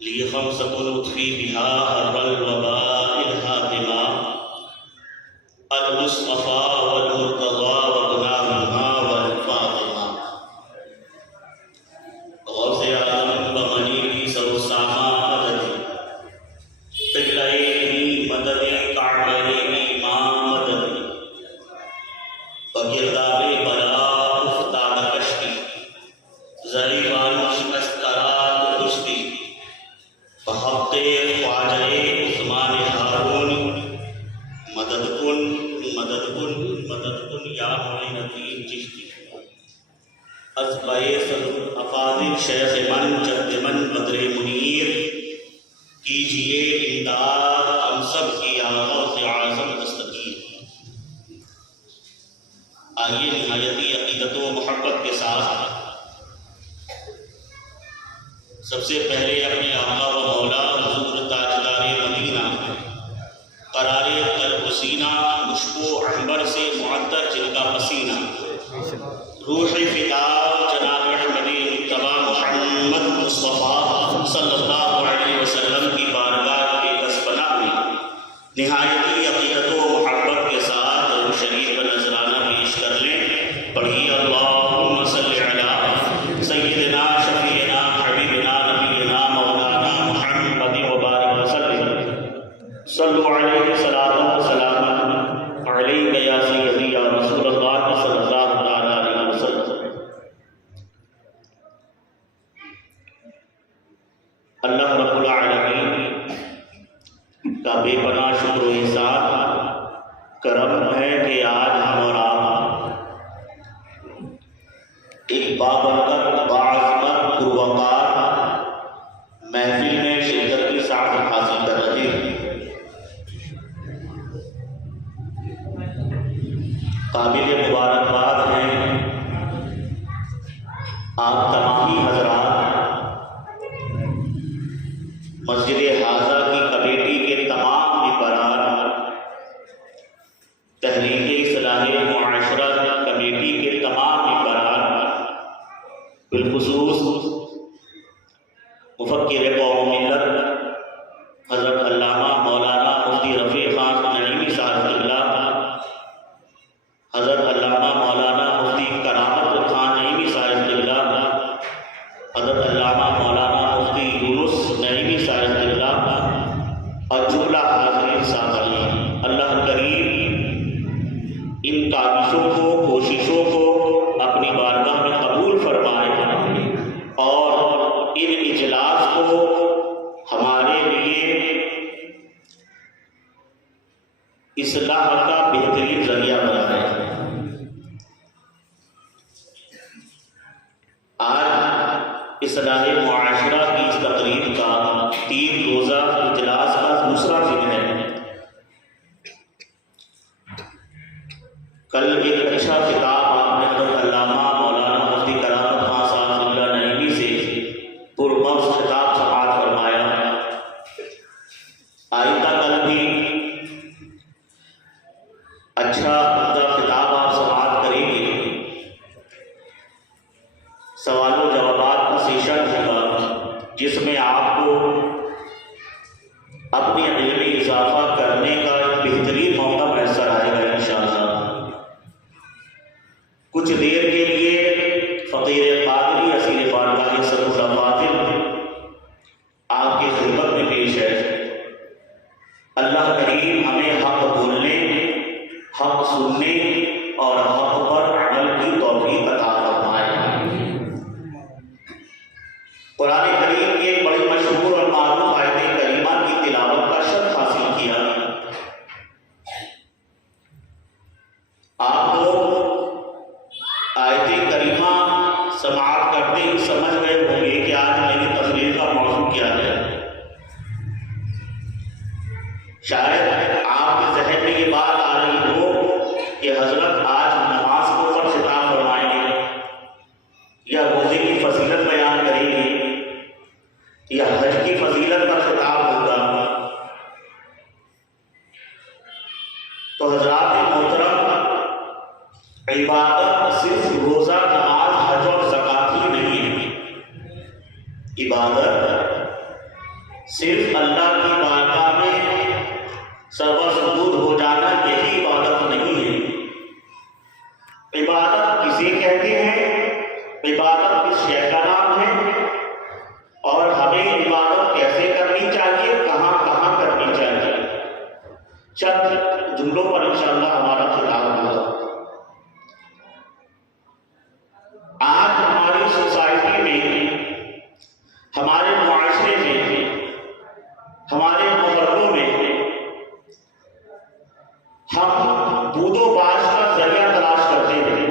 لی خمسۃ اطفی بہا حرب الوباء الحاکمہ المصطفیٰ والمرتضیٰ وابناؤہما والفاطمہ غوث اعظم بمنی سر السامہ مدد قبلہ مدد کعبہ امام مدد بگرداب بلا افتاد کشتی ظریفان شکست کرات کشتی بحق خواجہ عثمان ہارون مدد کن مدد کن مدد کن یا معین الدین چشتی از باعث افاضل شیخ من جد من بدر منیر کیجئے امداد ہم سب کی یا غوث اعظم دستگیر۔ آئیے نہایتی عقیدت و محبت کے ساتھ سب سے پہلے اپنے آقا و مولا حضور تاجدار مدینہ قرار قلب سینہ مشک و عنبر سے معطر جن کا پسینہ روح فدا جناب احمد مجتبی محمد مصطفیٰ صلی اللہ علیہ وسلم کی بارگاہ کے دستپناہ میں نہایتی عقیدت و محبت کے ساتھ درود شریف کا نذرانہ پیش کر لیں۔ پڑھیے اللہم صلی علی سیدنا شفیعنا حبیبنا نبینا مولانا محمد وبارک وسلم صلو علیہ صلاۃ و سلام علیک یا سیدی یا رسول اللہ صلی اللہ علیہ وسلم۔ اللہ رب العالمین کا بے پناہ شکر و احسان کرم ہے کہ آج ہم اور آپ ایک بابرکت باعظمت پروقار محفل میں شرکت کی سعادت حاصل کر رہے ہیں۔ قابل مبارکباد ہیں آپ تمامی حضرات، مسجد حاضہ کی کمیٹی کے تمام ممبران، تحریک اصلاح معاشرہ کمیٹی کے تمام ممبران، بالخصوص مفکر قوم ملت حضرت علامہ مولانا مفتی رفیع خان نعیمی صاحب قبلہ، حضرت علامہ مولانا مفتی کرامت خان نعیمی صاحب قبلہ، حضرت علامہ مولانا مفتی یونس نعیمی صاحب قبلہ اور جملہ حاضرین سامعین، اللہ کریم ان کاوشوں کو، کوششوں کو اپنی بارگاہ میں قبول فرمائے اور ان اجلاس کو ہمارے لیے اصلاح کا بہترین ذریعہ بنائے۔ آج اصلاح معاشرہ کی اس تقریب کا 3 روزہ اجلاس کا دوسرا دن ہے۔ کل ایک اچھا خطاب آپ نے حضرت علامہ مولانا مفتی کرامت خان صاحب اللہ نعیمی سے پرمغز خطاب سماعت فرمایا۔ آئندہ کل بھی اچھا عمدہ خطاب آپ سماعت کریں گے۔ سوال و جوابات کا سیشن ہوگا جس میں آپ کو اپنی علم میں اضافہ کرنے کا ایک بہترین موقع میسر آئے گا انشاءاللہ۔ کچھ دیر کے لیے فقیر قادری اصیل بارگاہ سرور فاضل آپ کی خدمت میں پیش ہے۔ اللہ کریم ہمیں حق بولنے، حق سننے اور حق پر عمل کی توفیق عطا فرمائے۔ قرآن کریم کی ایک بڑی مشہور اور معروف آیت کریمہ کی تلاوت کا شرف حاصل کیا۔ آپ لوگ آیت کریمہ سماعت کرتے ہی سمجھ گئے ہوں گے کہ آج میری تقریر کا موضوع کیا ہے۔ شاید آپ کے ذہن میں یہ بات آ رہی ہو کہ حضرت آج نماز کے اوپر خطاب فرمائیں گے یا روزے کی فضیلت بیان کریں گے یا حج کی فضیلت پر خطاب ہوگا۔ تو حضرات محترم، عبادت صرف روزہ، نماز، حج اور زکوٰۃ ہی نہیں ہے۔ عبادت صرف اللہ کی بارگاہ میں سربسبود ہو جانا یہی عبادت نہیں ہے۔ عبادت کسے کہتے ہیں؟ عبادت کس شے کا نام ہے؟ اور ہمیں عبادت کیسے کرنی چاہیے، کہاں کہاں کرنی چاہیے، چند جملوں پر انشاءاللہ ہمارا خطاب ہوگا۔ آج ہماری سوسائٹی میں، ہمارے معاشرے میں، ہمارے محلوں میں ہم بود و باش کا ذریعہ تلاش کرتے ہیں،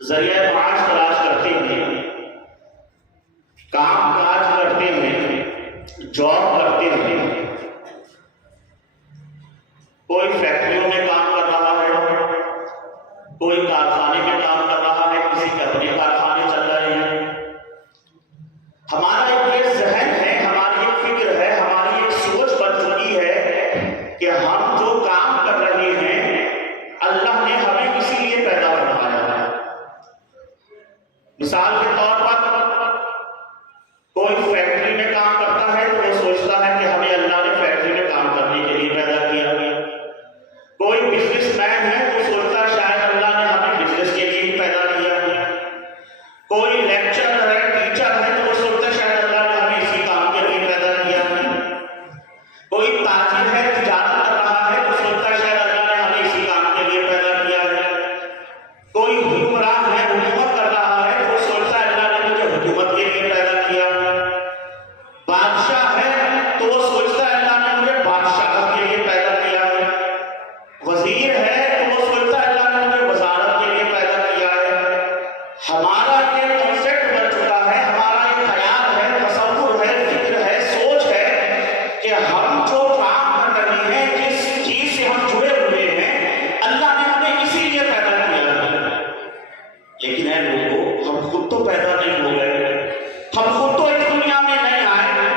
ذریعہ معاش تلاش کرتے ہیں، کام کاج کرتے ہیں، جاب کرتے ہیں۔ کوئی فیکٹریوں میں کام کر رہا ہے، کوئی کارخانے میں کام کر رہا ہے، کسی کے اپنے کارخانے چل رہے ہیں۔ ہمارا ایک ذہن ہے، ہماری ایک فکر ہے، ہماری ایک سوچ بن چکی ہے کہ ہم جو کام کر رہے ہیں اللہ نے ہمیں اسی لیے پیدا فرمایا ہے۔ مثال کے طور پر کوئی فیکٹری میں کام کرتا ہے تو وہ سوچتا ہے کہ ہمیں اللہ نے فیکٹری میں کام کرنے کے لیے پیدا کیا۔ کوئی بزنس مین ہے تو سوچتا ہے شاید اللہ نے ہمیں بزنس کے لیے ہی پیدا کیا۔ کوئی لیکچرر ہے، ٹیچر ہے تو وہ سوچتا ہے شاید اللہ نے ہمیں اسی کام کے لیے پیدا کیا۔ کوئی تاجر ہے، تجارت کر رہا ہے تو سوچتا ہے شاید اللہ نے ہمیں اسی کام کے لیے پیدا کیا ہے۔ کوئی حکمران ہے، حکومت کر رہا ہے تو وہ سوچتا ہے اللہ نے مجھے حکومت کے لیے پیدا کیا۔ بادشاہ ہے تو وہ سوچتا ہے اللہ نے مجھے بادشاہت کے لیے پیدا کیا ہے۔ وزیر ہے تو وہ سوچتا ہے اللہ نے مجھے وزارت کے لیے پیدا کیا ہے۔ ہمارا یہ کنسیپٹ بن چکا ہے، ہمارا یہ خیال ہے، تصور ہے، فکر ہے، سوچ ہے کہ ہم جو کام کر رہے ہیں، جس چیز سے ہم جڑے ہوئے ہیں، اللہ نے ہمیں اسی لیے پیدا کیا ہے۔ لیکن اے لوگوں، ہم خود تو پیدا نہیں ہو گئے، ہم خود تو اس دنیا میں نہیں آئے،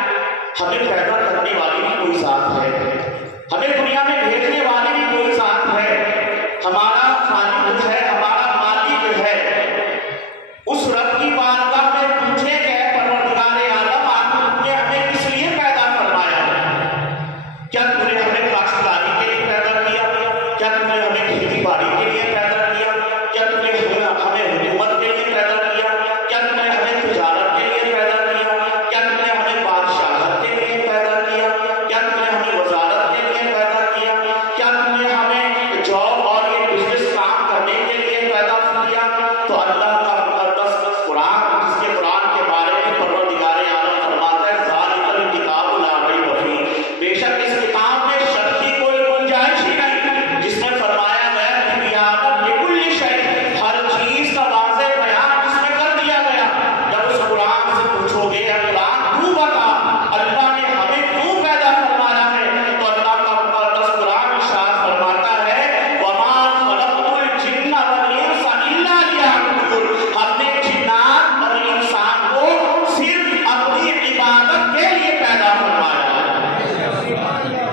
ہمیں پیدا کرنے والی بھی کوئی ذات ہے، ہمیں دنیا میں بھیجنے والی بھی کوئی ذات ہے۔ ہمارا خالق ہے، ہمارا مالک ہے۔ اس رب کی بارگاہ میں پوچھے کہ اے پروردگار عالم، آخر تم نے ہمیں کس لیے پیدا فرمایا ہے؟ کیا تم نے ہمیں کاشتکاری کے لیے پیدا کیا؟ کیا تم نے ہمیں کھیتی باڑی کے لیے پیدا کیا؟ کیا تم نے ہمیں حکومت کے لیے پیدا کیا؟ کیا تم نے ہمیں تجارت کے لیے پیدا کیا؟ کیا تم نے ہمیں بادشاہت کے لیے پیدا کیا؟ کیا تم نے ہمیں وزارت کے لیے پیدا کیا؟ کیا تم نے ہمیں جاب اور یہ بزنس کام کرنے کے لیے پیدا کیا؟ تو اللہ کا مقدس قرآن، جس کے قرآن کے بارے میں پروردگار عالم فرماتا ہے ذالک الکتاب لا ریب فیہ، بے شک اس کتاب میں شک کی کوئی گنجائش ہی نہیں، جس میں فرمایا گیا تبیان لکل شیء، ہر چیز کا واضح بیان جس میں کر دیا گیا۔ جب اس قرآن سے پوچھو گے اے قرآن تو بتا اللہ نے ہمیں کیوں پیدا فرمایا ہے، تو اللہ کا مقدس قرآن ارشاد فرماتا ہے وما خلقت الجن والانس الا لیعبدون، ہم نے جنات اور انسان کو صرف اپنی عبادت کے لیے پیدا فرمایا ہے۔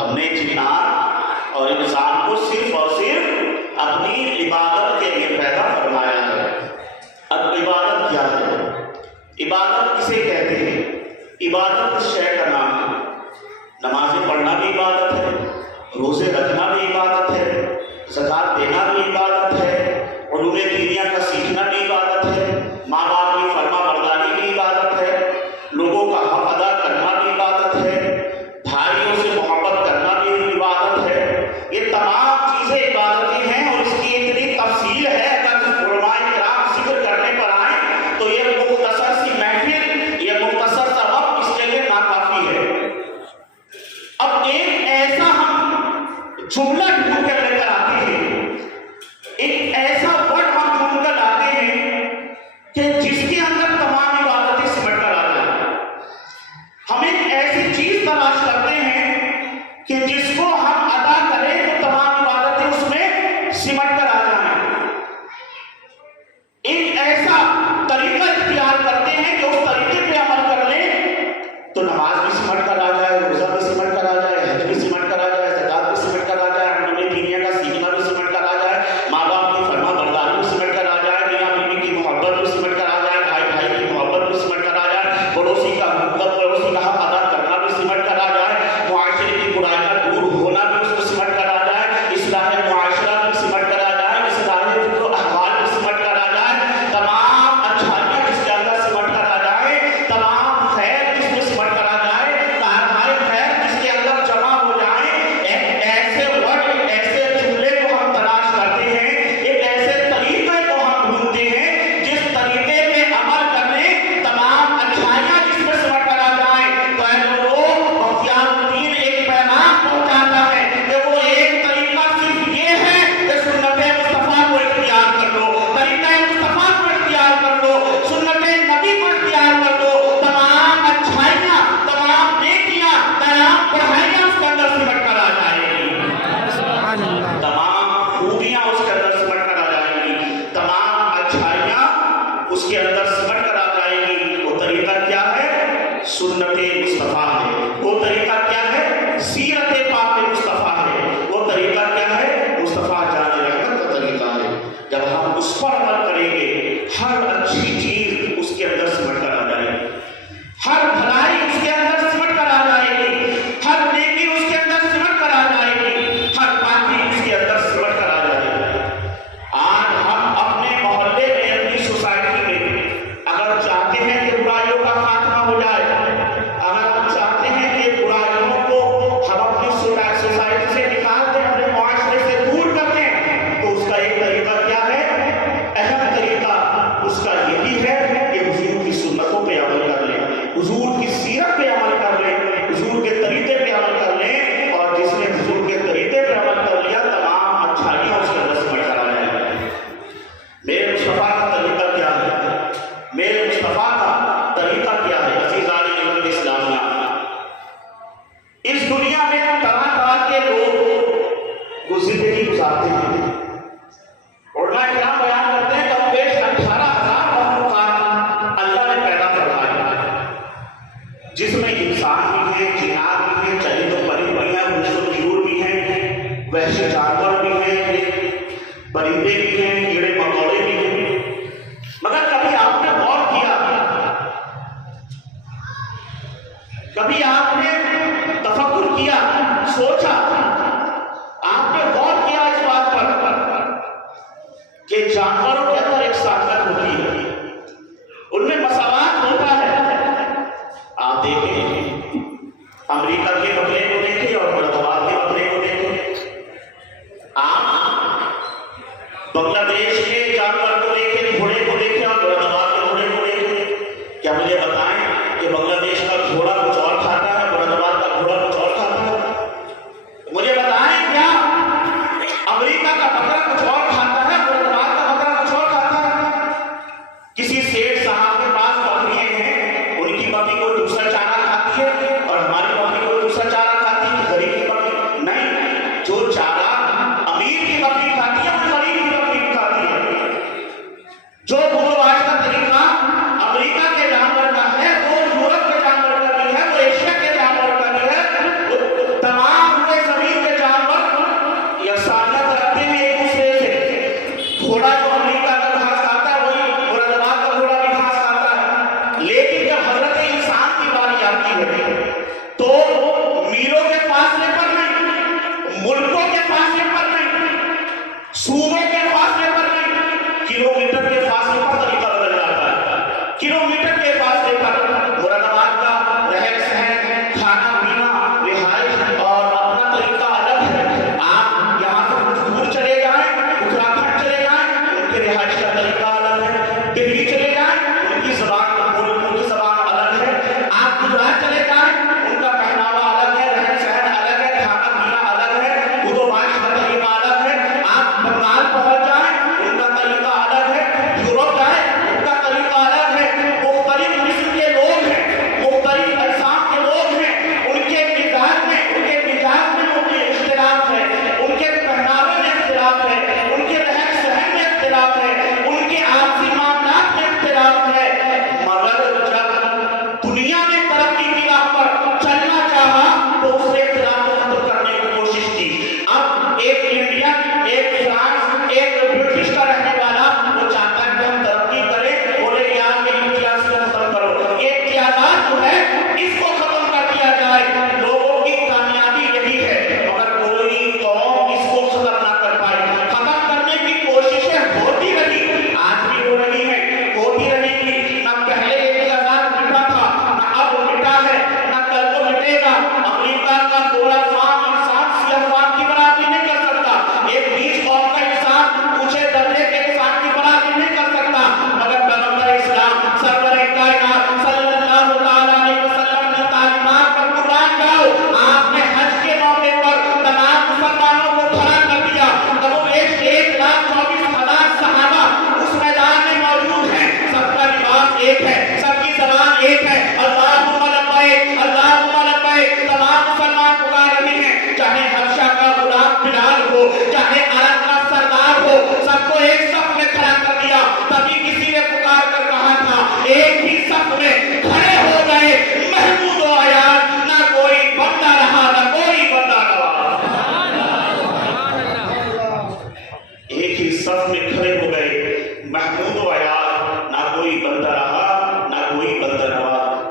ہم نے جنات اور انسان کو صرف اور صرف اپنی عبادت کے لیے پیدا فرمایا ہے۔ اب عبادت کیا ہے؟ عبادت کسے کہتے ہیں؟ عبادت کس شے کا نام ہے؟ نمازیں پڑھنا بھی عبادت ہے، روزے رکھنا بھی عبادت ہے، زکوٰۃ دینا بھی عبادت ہے، علوم دینیہ کا سیکھنا بھی عبادت ہے، ماں باپ کی فرما برداری بھی عبادت ہے، لوگوں کا حق ادا کرنا بھی عبادت ہے، بھائیوں سے محبت کرنا بھی عبادت ہے۔ یہ تمام چیزیں عبادتیں ہیں اور اس کی اتنی تفصیل ہے، اگر علماء کرام ذکر کرنے پر آئیں تو یہ مختصر سی محفل، یہ مختصر سا وقت اس کے لیے ناکافی ہے۔ اب ایک ایسا ہم جملہ ڈھونڈ کر لے کر آتے ہیں، ایک ایسا ورڈ ہم ڈھونڈ کر لاتے ہیں کہ جس کے اندر تمام عبادتیں سمٹ کر آ جائیں۔ ہم ایک ایسی چیز تلاش کرتے ہیں کہ جس کو ہم ادا کریں تو تمام عبادتیں اس میں سمٹ کر آ جائیں۔ ایک ایسا طریقہ اختیار کرتے ہیں کہ اس طریقے پہ عمل کر لیں تو نماز بھی سمٹ کر آ جائے، روزہ بھی سمٹ کر آ جائے، حج بھی سمٹ کر آ جائے، زکوٰۃ بھی سمٹ کر آ جائے، علوم دینیہ کا سیکھنا بھی سمٹ کر آ جائے، ماں باپ کی فرما برداری بھی سمٹ کر آ جائے، میاں بیوی کی محبت بھی سمٹ کر آ جائے، بھائی بھائی کی محبت بھی سمٹ کر آ جائے، پڑوسی کا حق سنت مصطفیٰ ہے، وہ طریقہ کیا ہے؟ سیرت پاک مصطفیٰ ہے، وہ طریقہ کیا ہے؟ مصطفیٰ جان رحمت کا طریقہ ہے۔ جب ہم اس پر عمل کریں گے، ہر اچھی چیز اس کے اندر سمٹ کر آ جائے گی، ہر بھلائی اس کے اندر سمٹ کر آ جائے گی، ہر نیکی اس کے اندر سمٹ کر آ جائے گی، ہر پاکی اس کے اندر سمٹ کر آ جائے گی۔ آج ہم اپنے محلے میں، اپنی سوسائٹی میں اگر چاہتے ہیں کہ برائیوں کا خاتمہ ہو جائے، اگر ہم چاہتے ہیں کہ برائیوں کو ہم اپنی سوسائٹی سے نکال دیں، اپنے معاشرے سے دور کر دیں، تو اس کا ایک طریقہ کیا ہے؟ اہم طریقہ اس کا یہی ہے کہ حضور کی سنتوں پہ عمل کر لیں، حضور کی سیرت پہ عمل کر لیں، حضور کے طریقے پہ عمل کر لیں، اور جس نے حضور کے طریقے پہ عمل کر لیا تمام اچھائیاں اس کے اندر سمٹ کر آ جائیں گی۔ میرے مصطفیٰ کا طریقہ کیا ہے؟ میرے مصطفیٰ کا طریقہ کیا ہے؟ عزیزان ملت اسلامیہ، اس دنیا میں طرح طرح کے لوگ زندگی گزارتے ہیں، علماء کرام بیان کرتے ہیں کم بیش 18,000 مخلوقات اللہ نے پیدا فرمایا، جس میں انسان بھی ہیں، جنات بھی ہیں، چرند و پرند بھی ہیں، موش و طیور بھی ہیں، وحشی جانور بھی ہیں، پرندے بھی ہیں، کیڑے مکوڑے بھی ہیں۔ مگر کبھی آپ نے غور کیا، کبھی آپ نے تفکر کیا، سوچا، آپ نے غور کیا اس بات پر کہ جانوروں کے اندر ایک ساکت ہوتی ہے، ان میں مساوات ہوتا ہے۔ آپ دیکھیں امریکہ کے بکرے کو دیکھیں اور مرد کے بکرے کو دیکھیں، آپ بنگلہ دیش کے جانور کو دیکھیں، گھوڑے کو دیکھیں اور مرد کے گھوڑے کو دیکھیں، کیا مجھے بتائیں کہ بنگلہ دیش کا گھوڑا کچھ اور کھاتا ہے، مرد کا گھوڑا کچھ اور کھاتا ہے؟ مجھے بتائیں کیا امریکہ کا بکرا کچھ اور کھاتا ہے، مرد کا بکرا کچھ اور کھاتا ہے؟ کسی سیٹ صاحب کے پاس بکریاں ہیں، ان کی بکری کو دوسرا چارہ کھاتی ہے اور ہماری بکری کو دوسرا چارہ کھاتی ہے، غریب کی بکری نہیں، جو چارہ امیر کی بکری کھاتی ہے وہ غریب کی بکری بھی کھاتی ہے۔ جو پورواش کا طریقہ امریکہ کے جانور کا ہے، وہ یورپ کے جانور کا بھی ہے، وہ ایشیا کے جانور کا بھی ہے، وہ تمام ہوئے زمین کے جانور یکسانیت رکھتے ہیں ایک دوسرے سے۔ گھوڑا جو امریکہ کا گھاس کھاتا ہے وہی مرادآباد کا گھوڑا بھی گھاس کھاتا ہے، لیکن جب حضرت انسان کی باری آتی ہے تو میلوں کے فاصلے پر نہیں، ملکوں کے فاصلے پر نہیں، صوبوں کے فاصلے پر نہیں، کلومیٹر کے فاصلے پر طریقہ بدل جاتا ہے۔ کلومیٹر کے فاصلے پر مرادآباد کا رہن سہن، کھانا پینا، رہائش اور اپنا طریقہ الگ ہے۔ آپ یہاں سے کچھ دور چلے جائیں، اتراکھنڈ چلے جائیں، ان کے رہائش کا طریقہ الگ ہے۔ دہلی چلے جائیں، ان کی زبان الگ ہے۔ آپ گجرات چلے جائیں، ان کا پہناوا الگ ہے، رہن سہن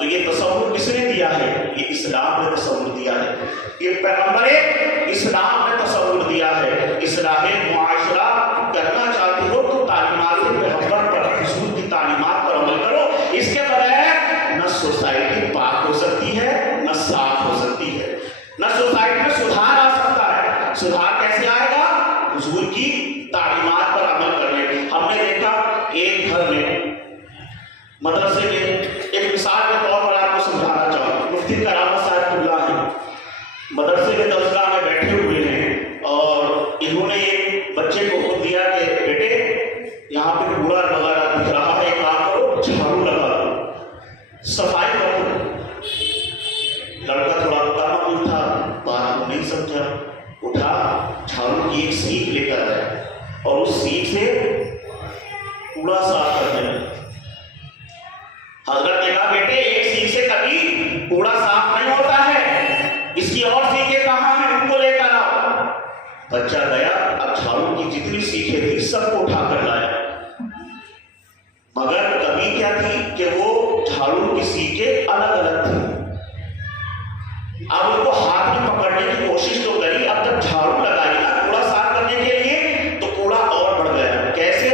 تو یہ تصور کس نے دیا ہے؟ یہ اسلام نے تصور دیا ہے، یہ پیغمبر اسلام نے تصور دیا ہے۔ اصلاح معاشرہ کرنا چاہتے ہو تو تعلیمات پیغمبر پر، حضور کی تعلیمات پر عمل کرو، اس کے بغیر نہ سوسائٹی پاک ہو سکتی ہے نہ صاف ہو سکتی ہے، نہ سوسائٹی میں سدھار آ سکتا ہے۔ سدھار کیسے آئے گا؟ حضور کی تعلیمات پر عمل کرنے۔ ہم نے دیکھا ایک گھر میں مدرسے میں، ایک مثال کے طور پر آپ کو سمجھانا چاہوں، مفتی کرامت صاحب اللہ ہیں، مدرسے میں درسگاہ میں بیٹھے ہوئے ہیں اور انہوں نے ایک بچے کو خود دیا کہ بیٹے یہاں پہ کوڑا وغیرہ دکھ رہا ہے، ایک کام کرو جھاڑو لگا دو، صفائی کر دو۔ لڑکا تھوڑا کام تھا، بات کو نہیں سمجھا، اٹھا جھاڑو کی ایک سیخ لے کر آیا اور اس سیخ سے کوڑا صاف کرنے لگا۔ حضرت نے کہا بیٹے ایک سیخ سے کبھی کوڑا صاف نہیں ہوتا ہے، اس کی اور سیخیں کہاں ہیں، ان کو لے کر آؤ۔ بچہ گیا، اب جھاڑو کی جتنی سیخیں تھی سب کو اٹھا کر لایا، مگر کمی کیا تھی کہ وہ جھاڑو کی سیخیں الگ الگ تھی۔ اب ان کو ہاتھ میں پکڑنے کی کوشش تو کری، اب جب جھاڑو لگائی نا کوڑا صاف کرنے کے لیے تو کوڑا اور بڑھ گیا۔ کیسے؟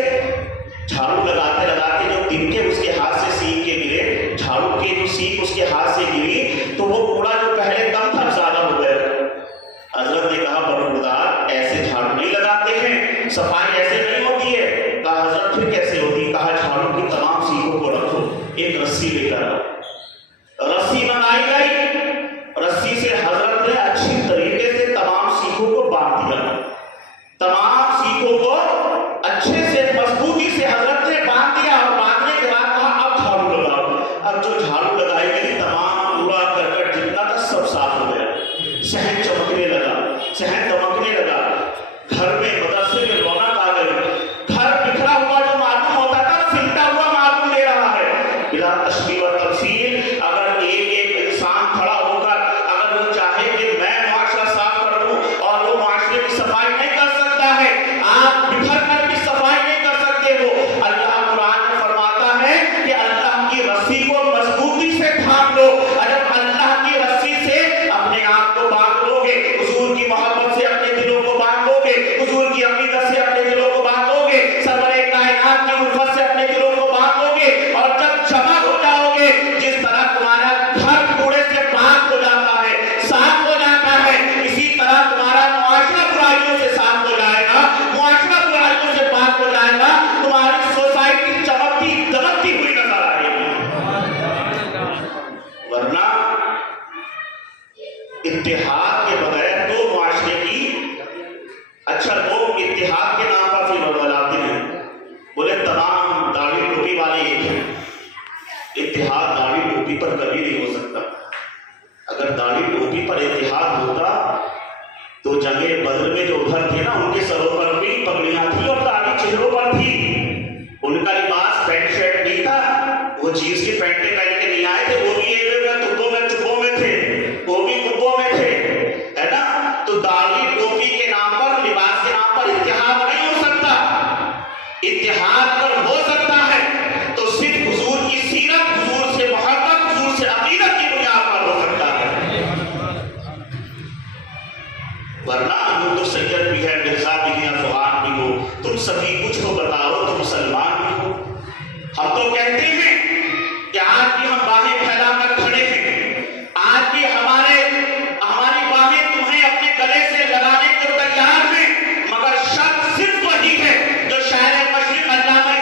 جھاڑو لگاتے لگاتے جو دن کے اس کے ہاتھ سے سیخ کے گرے، جھاڑو کے جو سیخ اس کے ہاتھ سے گری تو وہ کوڑا جو پہلے کم تھا زیادہ ہو گیا۔ حضرت نے کہا برخوردار ایسے جھاڑو نہیں لگاتے ہیں، صفائی ایسے نہیں ہوتی ہے۔ کہا حضرت پھر کیسے ہوتی؟ کہا جھاڑو کی تمام سیخوں کو رکھو، ایک رسی لے کر آؤ۔ رسی بنائی گئی، رسی سے حضرت نے اچھی طریقے سے تمام سیخوں کو باندھ دیا، تمام سیخوں کو اچھے سے مضبوطی سے حضرت نے باندھ دیا، اور باندھنے کے بعد کہا اب جھاڑو لگاؤ۔ اب جو جھاڑو لگائی گئی تمام کوڑا کرکٹ جتنا تھا سب صاف ہو گیا، صحن چمکنے لگا، صحن دمکنے لگا، گھر میں مدرسے میں رونق آ گئی، گھر بکھرا ہوا جو معلوم ہوتا تھا سلٹا ہوا معلوم لے رہا ہے۔ بلا تشبیہ و تمثیل اگر ایک ایک انسان کھڑا ہو کر اگر وہ چاہے کہ میں معاشرہ صاف کر دوں اور وہ معاشرے کی صفائی نہیں کر سکتا ہے، آپ بکھر کر بھی صفائی نہیں کر سکتے ہو۔ اللہ قرآن میں فرماتا ہے کہ اللہ کی رسی کو مضبوطی سے تھام لو، اگر اللہ کی رسی سے اپنے آپ کو باندھ لو گے، حضور کی محبت سے اپنے دلوں کو باندھ لو گے، حضور کی عقیدت سے اپنے دلوں کو باندھ لو گے، سرور کائنات کی الفت سے اپنے دلوں کو باندھ لو گے، اور جب جمع ہو جاؤ گے، جس طرح تمہارا گھر کوڑے سے پاک ہو جاتا ہے، صاف ہو جاتا ہے، اسی طرح تمہارا معاشرہ برائیوں سے صاف ہو جائے گا، معاشرہ برائیوں سے پاک ہو جائے گا، تمہاری سوسائٹی چمکتی دمکتی ہوئی نظر آئے گی۔ ورنہ اتحاد کے بغیر تو معاشرے کی، اچھا لوگ اتحاد کے نام پر پھر بلاتے ہیں، بولے تمام داڑھی ٹوپی والے ایک ہیں۔ اتحاد داڑھی ٹوپی پر کبھی نہیں ہو سکتا۔ اگر داڑھی ٹوپی پر اتحاد ہوتا تو جنگ بدر میں جو ادھر تھے نا ان کے سروں پر بھی پگڑیاں تھی اور داڑھی چہروں پر تھی، ان کا لباس پینٹ شرٹ نہیں تھا، وہ جینس کی پینٹیں پہن کے نہیں آئے تھے، وہ بھی ایک تبوں میں چبوں میں تھے، وہ بھی کبوں میں تھے، ہے نا؟ تو داڑھی ٹوپی کے نام پر، لباس کے نام پر اتحاد نہیں ہو سکتا۔ اتحاد پر ہو سکتا ہے تو صرف حضور کی سیرت، حضور سے محبت، حضور سے عقیدت کی بنیاد پر ہو سکتا ہے، ورنہ ہم تو سید بھی ہے، مرزا بھی ہے، افغان بھی ہو، تم سبھی کچھ کو بتاؤ تم مسلمان بھی ہو۔ ہم تو کہتے ہیں کہ آج بھی ہم باہیں پھیلا کر کھڑے ہیں، آج بھی ہماری باہیں تمہیں اپنے گلے سے لگانے کو تیار ہیں، مگر شرط صرف وہی ہے جو شاعر مشرق علامہ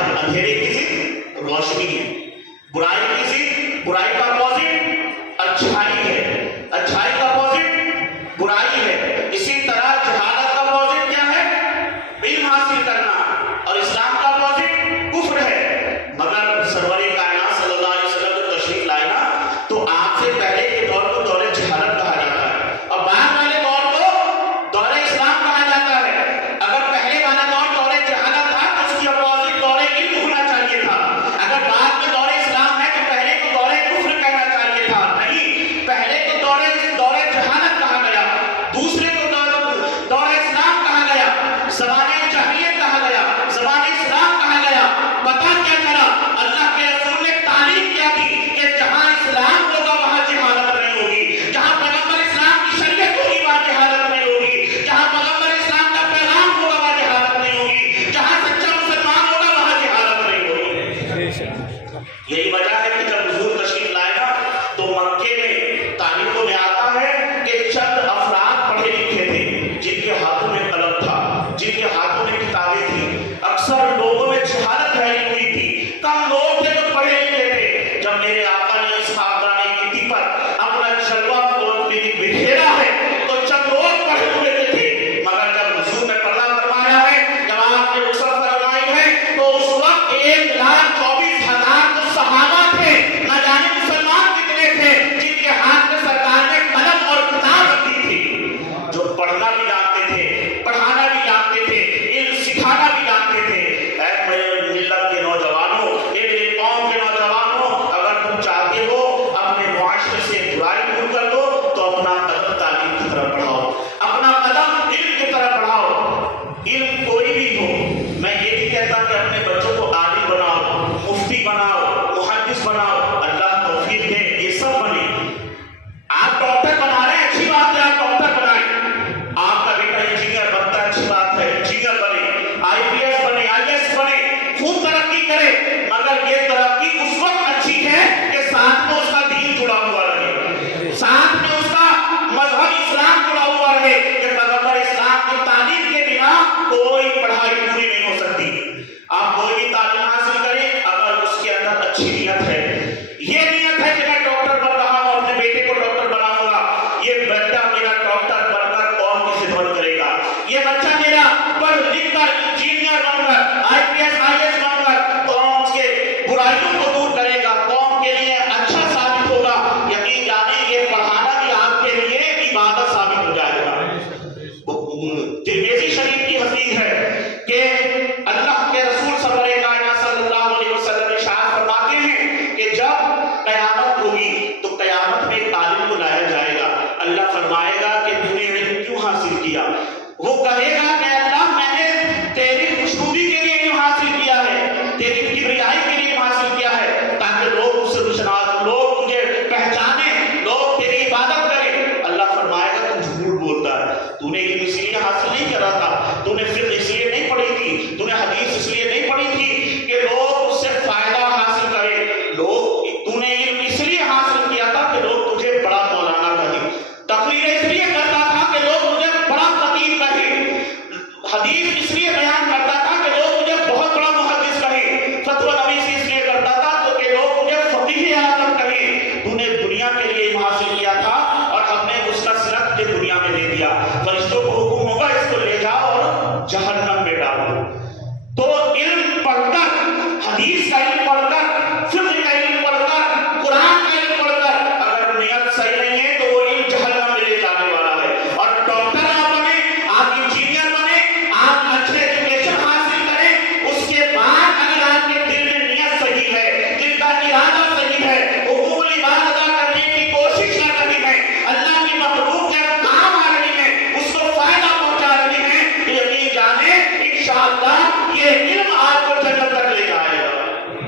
ہے، اندھیرے کی ضد روشنی ہے، برائی کی ضد، برائی کا اپوزٹ اچھائی ہے، اچھائی کا اپوزٹ برائی ہے۔ اسی طرح جہالت کا اپوزٹ کیا ہے؟ علم حاصل کرنا، اور اسلام کا اپوزٹ کفر ہے۔ مگر سرور کائنات صلی اللہ علیہ وسلم جو تشریف لائے نا، تو آپ سے پہلے کے دور کو دور جہالت کہا جاتا ہے، اور بعد والے دور کو دور اسلام کہا جاتا ہے۔ اگر پہلے والا دور دور جہالت تھا تو اس کی اپوزٹ دور علم ہونا چاہیے تھا۔ اگر بعد میں دور اسلام ہے تو پہلے کو دور کفر کہنا چاہیے تھا۔ نہیں، پہلے کو دور جہالت کہا گیا، دوسرے کو دور اسلام کہا گیا، زمانہ جاہلیت کہا گیا، زمانہ اسلام کہا گیا۔ پتہ کیا چلا؟ اللہ کے رسول نے تعلیم کیا دی کہ جہاں اسلام ہوگا وہاں جہالت نہیں ہوگی، جہاں پیغمبر اسلام کی شریعت ہوگی وہاں جہالت نہیں ہوگی، جہاں پیغمبر اسلام کا پیغام ہوگا وہاں جہالت نہیں ہوگی، جہاں سچا مسلمان ہوگا وہاں جہالت نہیں ہوگی۔ یہی وجہ ہے کہ جب حضور تشریف لائے نا تو مکے میں تاریخوں میں آتا ہے کہ چند افراد پڑھے لکھے تھے جن کے ہاتھوں میں قلم تھا، جن کے ہاتھوں میں کتابیں تھیں۔ اکثر لوگوں میں جہالت پھیلی ہوئی تھی، کم لوگ تھے جو پڑھے لکھے تھے۔ جب میرے آقا نے اس خاکدانی گدی پر اپنا جلوہ بکھیرا ہے تو چند لوگ پڑھے ہوئے تھے، مگر جب حضور نے پردہ فرمایا ہے، جب آپ نے رخصت فرمائی ہے، تو اس وقت 1,24,000 جو صحابہ تھے، نہ جانے مسلمان کتنے تھے جن کے ہاتھ میں سرکار نے قلم اور کتاب رکھی تھی، جو پڑھنا بھی جانتے تھے، پڑھانا بھی جانتے تھے، علم سکھانا بھی جانتے تھے۔ اے میرے ملت کے نوجوانوں، اے میری قوم کے نوجوانوں، اگر تم چاہتے ہو اپنے معاشرے سے برائی دور کر دو تو اپنا قدم تعلیم کی طرف بڑھاؤ، اپنا قدم علم کی طرف بڑھاؤ۔ علم کوئی بھی ہو، میں یہ نہیں کہتا کہ اپنے بچوں کو عالم بناؤ، مفتی بناؤ، محدث بناؤ، اللہ توفیق دے یہ سب بنے۔ آپ ڈاکٹر بنا رہے ہیں، اچھی بات ہے، آپ ڈاکٹر بنائیں۔ آپ کا بیٹا انجینئر بنتا ہے، اچھی بات ہے، انجینئر بنے، IPS بنے، IAS بنے، خوب ترقی کرے، مگر یہ ترقی اس وقت اچھی ہے کہ ساتھ میں اس کا دین جڑا ہوا رہے، ساتھ میں اس کا مذہب اسلام جڑا ہوا رہے، کہ پیغمبر اسلام کی تعلیم کے بنا کوئی پڑھائی پوری نہیں ہو سکتی۔ آپ کوئی بھی تعلیم حاصل کریں اگر اس کے اندر اچھی نیت ہے، یہ نیت ہے کہ میں ڈاکٹر بن رہا ہوں، اپنے بیٹے کو ڈاکٹر بناؤں گا، یہ بچہ میرا ڈاکٹر بن کر قوم کی خدمت کرے گا، یہ بچہ میرا پڑھ لکھ کر انجینئر بن کر IPS IAS بن کر قوم کے برائیوں کو دور کرے گا، قوم کے لیے اچھا ثابت ہوگا۔ یقین جانیں یہ پڑھانا بھی آپ کے لیے عبادت ثابت ہو جائے گا۔ ترمذی شریف کی حدیث ہے کہ اللہ کے رسول سرور کائنات صلی اللہ علیہ وسلم ارشاد فرماتے ہیں کہ جب قیامت ہوگی تو قیامت میں ایک عالم کو لایا جائے گا، اللہ فرمائے گا کہ تو نے علم کیوں حاصل کیا؟ وہ کہے گا کہ اللہ میں نے تیری خوشنودی کے لیے علم حاصل کیا ہے، تیری کبریائی کے لیے علم حاصل کیا ہے، تاکہ لوگ اس سے روشناس، لوگ تجھے پہچانے، لوگ تیری عبادت کریں۔ اللہ فرمائے گا تو جھوٹ بولتا ہے، تو نے علم اس لیے حاصل نہیں کرا تھا، تو نے فقہ اس لیے نہیں پڑھی تھی، تو نے حدیث اس لیے نہیں پڑھی تھی کہ لوگ اس سے فائدہ حاصل کریں، تو نے علم اس لیے حاصل کیا تھا کہ لوگ تجھے بڑا مولانا کہیں، تقریر اس لیے کرتا تھا کہ لوگ مجھے بڑا خطیب کہیں، حدیث اس لیے بیان کرتا تھا کہ لوگ مجھے بہت بڑا محدث کہیں، فتویٰ نویسی اس لیے کرتا تھا تو کہ لوگ مجھے فقیہ اعظم کہیں۔ تو نے دنیا کے لیے علم حاصل کیا تھا اور ہم نے اس کا صرف کے دنیا میں دے دیا، فرشتوں کو حکم ہوگا اس کو لے جاؤ اور جہنم میں ڈالو۔ تو علم پڑھ کر، حدیث کا علم پڑھ کر، فقہ کا علم پڑھ کر، قرآن کا علم پڑھ کر اگر نیت صحیح نہیں ہے تو وہ علم جہنم میں لے جانے والا ہے۔ اور ڈاکٹر آپ بنے، آپ انجینئر بنے، آپ اچھے ایجوکیشن حاصل کریں، اس کے بعد اگر آپ کے دل میں نیت صحیح ہے، دل کا ارادہ صحیح ہے، حقوق العباد ادا کرنے کی کوشش کر رہی ہے، اللہ کی مخلوق کے کام آ رہی ہے، اس کو فائدہ پہنچا رہی ہے، یقین جانیں انشاءاللہ یہ علم آپ کو جنت تک لے جائے گا۔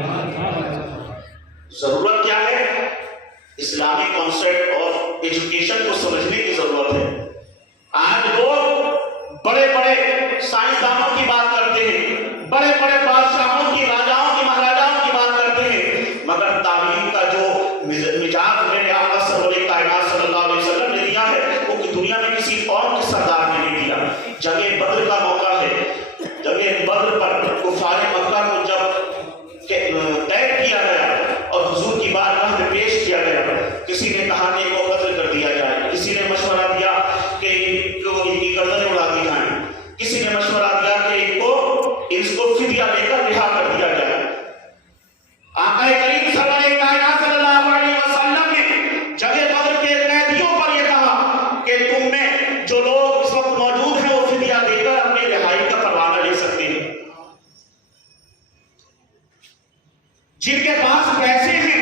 جن کے پاس پیسے ہیں،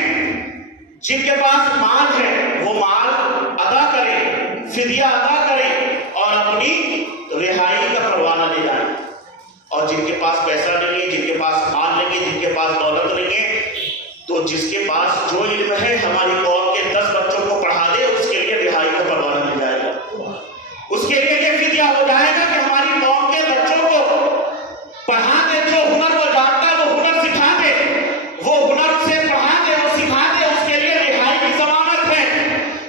جن کے پاس مال ہے، وہ مال ادا کریں، فدیہ ادا کریں اور اپنی رہائی کا پروانہ لے جائیں. اور جن کے پاس پیسہ نہیں ہے، جن کے پاس مال نہیں ہے، جن کے پاس دولت نہیں ہے، تو جس کے پاس جو علم ہے ہماری قوم کے 10 بچوں کو پڑھا دے، اس کے لیے رہائی کا پروانہ مل جائے گا. اس کے لیے یہ فدیہ ہو جائے گا کہ ہماری قوم کے بچوں کو پڑھا دے، جو ہنر وہ جانتا ہے وہ ہنر سکھا دے، وہ ہنر سے پڑھا دے، وہ سکھا دے، اس کے لیے رہائی کی ضمانت ہے.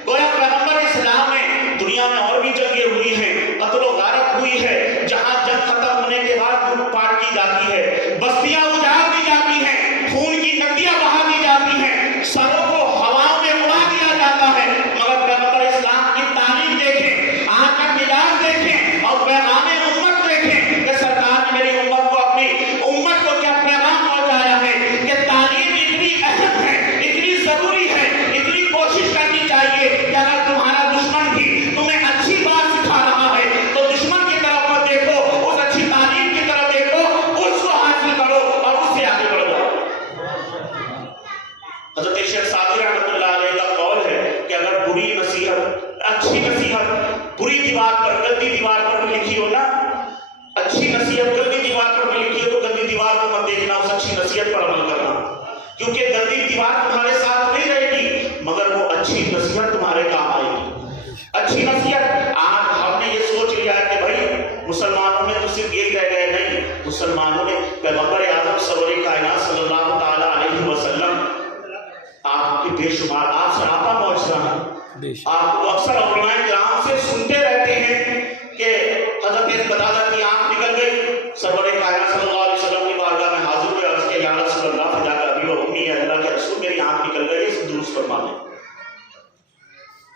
گویا پیغمبر اسلام میں دنیا میں اور بھی جنگیں ہوئی ہیں، قتل و غارت ہوئی ہے، جہاں جنگ ختم ہونے کے بعد لوٹ پاٹ کی جاتی ہے، بستیاں اجاڑ دی جاتی ہیں، خون کی ندیاں بہا دی جاتی ہیں، سروں کو ہواؤں میں اڑا دیا جاتا ہے. مگر پیغمبر اسلام کی تعلیم دیکھیں، آج کا مزاج دیکھیں اور پیغام امت دیکھیں کہ سرکار نے میری امت کو، اپنی امت کو کیا پیغام پہنچایا ہے کہ تعلیم اتنی اہم ہے، اتنی ضروری ہے، اتنی کوشش کرنی چاہیے کہ اگر تمہارا دشمن بھی تمہیں اچھی بات سکھا رہا ہے تو دشمن کی طرف مت دیکھو، اس اچھی تعلیم کی طرف دیکھو، اس کو حاصل کرو اور اس سے آگے بڑھ جاؤ. حضرت شیخ سعدی رحمۃ اللہ علیہ کا قول ہے کہ اگر بری نصیحت، اچھی نصیحت بری دیوار پر، گندی دیوار پر بھی لکھی ہو نا، اچھی نصیحت گندی دیوار پر بھی لکھی ہو تو گندی دیوار کو مت دیکھنا، اس اچھی نصیحت پر عمل کرنا، کیونکہ گندی دیوار تمہارے ساتھ نہیں رہے گی مگر وہ اچھی نصیحت تمہارے کام آئے گی. اچھی نصیحت، آج ہم نے یہ سوچ لیا ہے کہ بھائی مسلمانوں میں تو صرف یہی رہ گئے، نہیں، مسلمانوں نے پیغمبر اعظم سرور کائنات صلی اللہ تعالی علیہ وسلم، آپ کی بے شمار، آپ سے آپا معجزہ ہیں. آپ کو اکثر علماء کرام سے سنتے رہتے ہیں کہ حضرت قتادہ کی آنکھ نکل گئی، سرور کائنات صلی اللہ علیہ وسلم کی بارگاہ میں حاضر ہوئے، عرض کیا یا رسول اللہ فدا کا ابی و امی، اللہ کے رسول میری آنکھ نکل گئی، اس درست فرما دیں.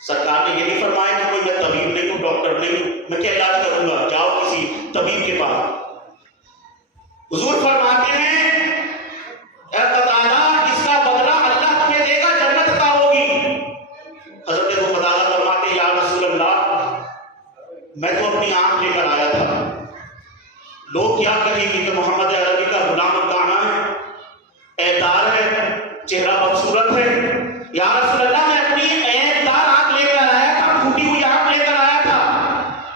سرکار نے یہ نہیں فرمایا کہ کوئی میں طبیب نہیں ہوں، ڈاکٹر نہیں ہوں، میں کیا علاج کروں گا، جاؤ کسی طبیب کے پاس. حضور فرماتے ہیں اے قتادہ، اس کا بدلہ اللہ تمہیں دے گا، جنت عطا ہوگی. حضرت ابو قتادہ فرماتے ہیں یا رسول اللہ میں تو اپنی آنکھ لے کر آیا تھا، لوگ کیا کہیں گے کہ محمد عربی کا غلام کہاں ہے، ایدار ہے، چہرہ خوبصورت ہے. یا رسول اللہ میں اپنی ایدار آنکھ لے کر آیا تھا، ٹوٹی ہوئی آنکھ لے کر آیا تھا،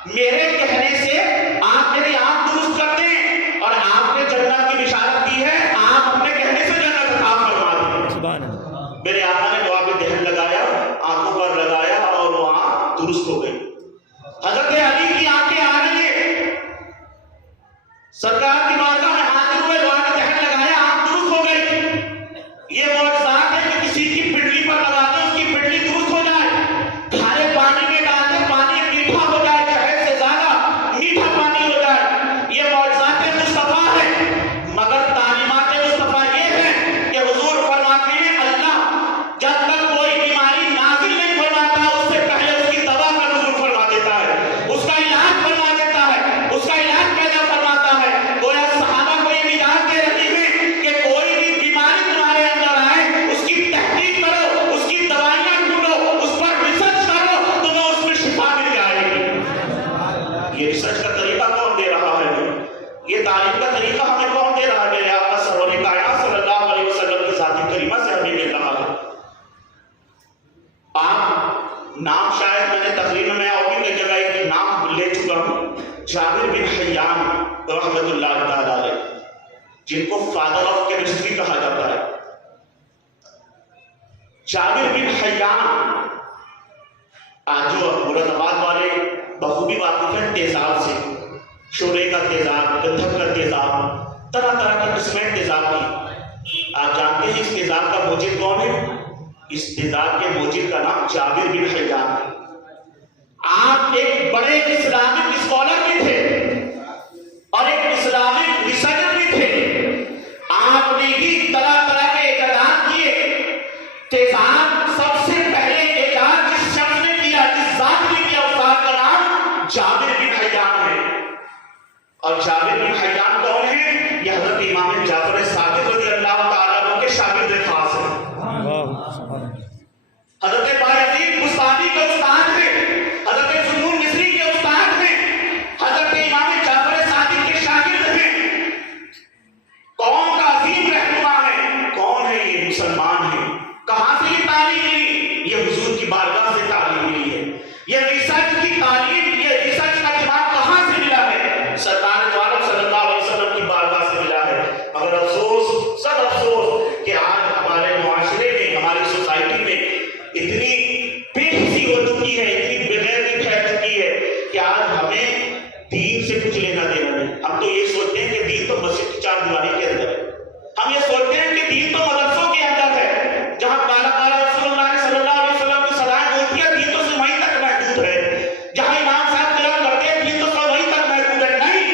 میرے کہنے سے آپ میری آنکھ درست کر دیں، اور آپ نے جنت کی بشارت دی ہے، آپ اپنے کہنے سے جنت عطا فرما دیں. سبحان اللہ. میرے آقا نے دعا پہ دہن لگایا، آنکھوں پر لگایا اور وہ آنکھ درست ہو گئی. حضرت علی کی آنکھیں آ رہی ہیں، سرکار کی بارگاہ میں حاضر ہوئے، دعا پہ دہن لگایا، آنکھ درست ہو گئی. یہ معجزات ہے کہ کسی کی پنڈلی پر لگا دیں، اس کی پنڈلی درست ہو جائے، کھارے پانی میں ڈال دیں، پانی میٹھا ہو جائے، شہد سے زیادہ میٹھا پانی ہو جائے. یہ معجزات مصطفیٰ ہے. مگر تعلیمات مصطفیٰ یہ ہے کہ حضور فرماتے ہیں اللہ جب تک کوئی بیماری نازل نہیں فرماتا، اس سے پہلے اس کی دوا کا نزول فرما دیتا ہے، اس کا علاج فرما دیتا ہے، اس کا علاج پیدا فرماتا ہے. گویا صحابہ کو یہ مزاج دے رہے ہیں کہ کوئی بھی بیماری تمہارے اندر آئے، اس کی تحقیق کرو، اس کی دوائیاں ڈھونڈو، اس پر ریسرچ کرو، تمہیں اس میں شفا مل جائے گی. یہ ریسرچ کا طریقہ کون دے رہا ہے؟ یہ تعلیم کا طریقہ ہمیں کون دے رہا ہے؟ میرے آقا سرور کائنات صلی اللہ علیہ وسلم کی ذات کریمہ سے ہمیں مل رہا ہے. آپ نام شاید میں نے تقریر میں اور بھی کئی جگہ ایک نام لے چکا ہوں، جابر بن حیان رحمۃ اللہ تعالی علیہ، جن کو فادر آف کیمسٹری کہا جاتا ہے. جابر بن حیان آج جو مراد آباد والے بخوبی واقف ہیں تیزاب سے، شورے کا تیزاب، گندھک کا تیزاب، طرح طرح کی قسمیں تیزاب کی. آپ جانتے ہیں اس تیزاب کا موجد کون ہے؟ اس تیزاب کے موجد کا نام جابر بن حیان ہے. آپ ایک بڑے اسلامک اسکالر بھی تھے اور ایک اسلامک ریسرچر بھی تھے. آپ نے ہی طرح طرح کے ایجادات کیے. تیزاب سب سے پہلے ایجاد جس شخص نے کیا، جس ذات نے کیا، اس ذات کا نام جابر بن حیان ہے. اور جابر بن حیان کون ہے؟ یہ حضرت امام جعفر صادق رضی اللہ تعالیٰ عنہ کے شاگرد خاص ہیں. حضرت بایزید بستانی کے استاد ہیں، حضرت ذوالنور مصری کے استاد ہیں، حضرت امام جعفر صادق کے شاگرد ہیں. قوم کا عظیم رہنما ہے. کون ہے یہ؟ مسلمان ہیں. کہاں سے یہ تعلیم ملی؟ یہ حضور کی بارگاہ سے تعلیم ملی ہے. یہ ریسرچ کی تعلیم، یہ ریسرچ کا دماغ کہاں سے ملا ہے؟ سرکار دو عالم صلی اللہ علیہ وسلم کی بارگاہ سے ملا ہے. مگر افسوس، سب افسوس کہ آج ہمارے معاشرے میں، ہماری سوسائٹی میں اتنی بے حسی ہو چکی ہے، اتنی بغیرتی پھیل چکی ہے کہ آج ہمیں دین سے کچھ لینا دینا نہیں. ہم تو یہ سوچتے ہیں کہ دین تو مسجد کی چار دیواری کے اندر ہے. ہم یہ سوچتے ہیں کہ دین تو مدرسوں کے اندر ہے، جہاں کالا کالا رسول اللہ صلی اللہ علیہ وسلم کی صدائیں ہوتی ہیں، دین تو صرف وہیں تک محدود ہے. جہاں امام صاحب قیام کرتے ہیں، دین تو صرف وہیں تک محدود ہے. نہیں،